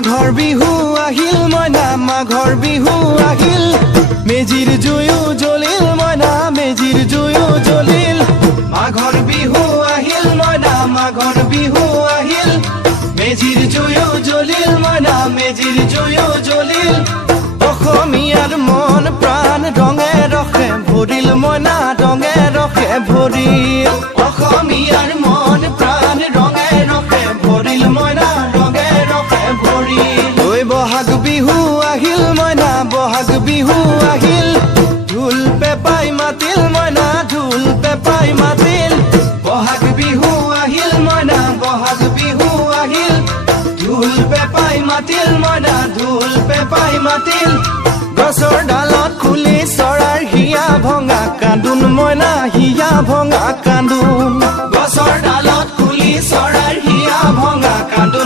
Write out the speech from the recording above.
মাঘৰ বিহু আহিল মইনা মাঘৰ বিহু আহিল মেজিৰ জুয়ো জ্বলিল মইনা মেজিৰ জুয়ো জ্বলিল মাঘৰ বিহু আহিল মইনা মাঘৰ বিহু আহিল মেজিৰ জুয়ো জ্বলিল মইনা মেজিৰ জুয়ো জ্বলিল অসমীয়াৰ মন প্ৰাণ ৰঙে ৰখে ভৰিল মইনা ৰঙে ৰখে ভৰিল অসমীয়াৰ মন প্ৰাণ ৰঙে ৰখে ভৰিল মইনা ৰঙে ৰখে ভৰিল ঐ বহাগ বিহু আহিল মইনা বহাগ বিহু আহিল ঢোল পেপাই মাতিল মইনা ঢোল পেপাই মাতিল বহাগ বিহু আহিল মইনা বহাগ বিহু আহিল ঢোল পেপাই মাতিল মইনা ঢোল পেপাই মাতিল গছৰ ডালত খুলি চৰাৰ হিয়া ভঙা কান্দোন মইনা হিয়া ভঙা কান্দোন গছৰ ডালত খুলি চৰাৰ হিয়া ভঙা কান্দোন